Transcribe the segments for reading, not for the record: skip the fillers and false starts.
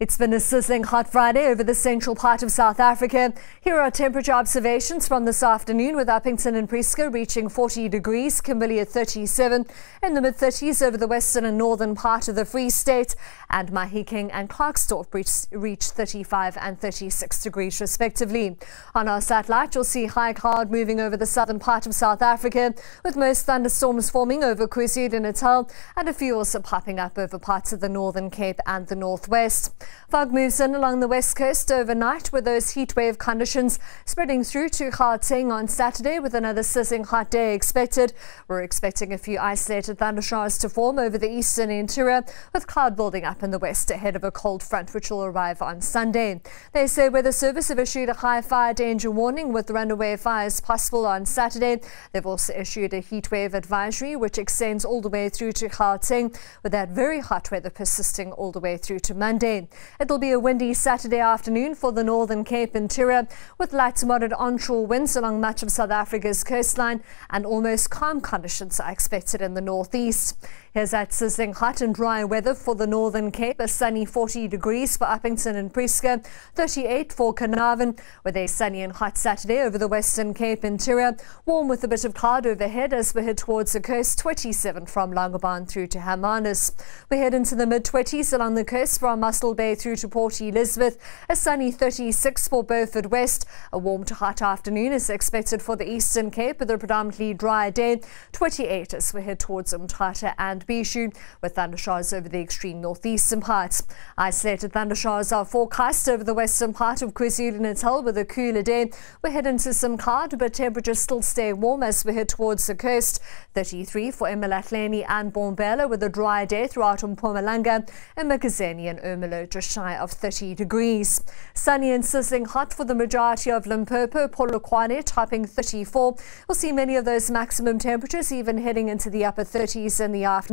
It's been a sizzling hot Friday over the central part of South Africa. Here are temperature observations from this afternoon, with Upington and Prieska reaching 40 degrees, Kimberley at 37, in the mid-30s over the western and northern part of the Free State, and Mahikeng and Klerksdorp reached 35 and 36 degrees respectively. On our satellite, you'll see high cloud moving over the southern part of South Africa, with most thunderstorms forming over KwaZulu-Natal and a few also popping up over parts of the Northern Cape and the northwest. Fog moves in along the west coast overnight, with those heatwave conditions spreading through to Gauteng on Saturday, with another sizzling hot day expected. We're expecting a few isolated thundershowers to form over the eastern interior, with cloud building up in the west ahead of a cold front which will arrive on Sunday. They say Weather Service have issued a high fire danger warning with runaway fires possible on Saturday. They've also issued a heatwave advisory which extends all the way through to Gauteng, with that very hot weather persisting all the way through to Monday. It'll be a windy Saturday afternoon for the Northern Cape interior, with light to moderate onshore winds along much of South Africa's coastline, and almost calm conditions are expected in the northeast. Here's that sizzling hot and dry weather for the Northern Cape. A sunny 40 degrees for Upington and Prieska, 38 for Carnarvon, with a sunny and hot Saturday over the Western Cape interior. Warm with a bit of cloud overhead as we head towards the coast, 27 from Langebaan through to Hermanus. We head into the mid-20s along the coast from Muscle Bay through to Port Elizabeth. A sunny 36 for Beaufort West. A warm to hot afternoon is expected for the Eastern Cape with a predominantly dry day, 28 as we head towards Umtata and Bishu, with thundershowers over the extreme northeastern parts. Isolated thundershowers are forecast over the western part of KwaZulu-Natal with a cooler day. We head into some cloud, but temperatures still stay warm as we head towards the coast. 33 for eMalahleni and Bombela, with a dry day throughout Mpumalanga, and Mkhazeni and Ermelo just shy of 30 degrees. Sunny and sizzling hot for the majority of Limpopo, Polokwane topping 34. We'll see many of those maximum temperatures even heading into the upper 30s in the afternoon.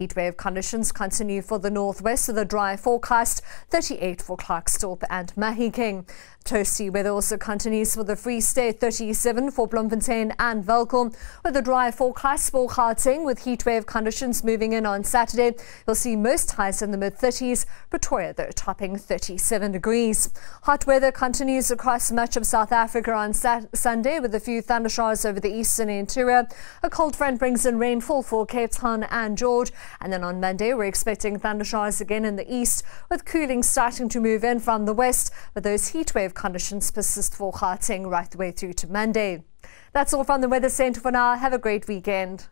Heatwave conditions continue for the northwest with a dry forecast, 38 for Klerksdorp and Mahikeng. Toasty weather also continues for the Free State, 37 for Bloemfontein and Welkom, with a dry forecast for Gauteng, with heatwave conditions moving in on Saturday. You'll see most highs in the mid-30s, Pretoria though topping 37 degrees. Hot weather continues across much of South Africa on Sunday, with a few thundershowers over the eastern interior. A cold front brings in rainfall for Cape Town and George, and then on Monday we're expecting thundershowers again in the east, with cooling starting to move in from the west, but those heatwave conditions persist for Gauteng right the way through to Monday. That's all from the Weather Centre for now. Have a great weekend.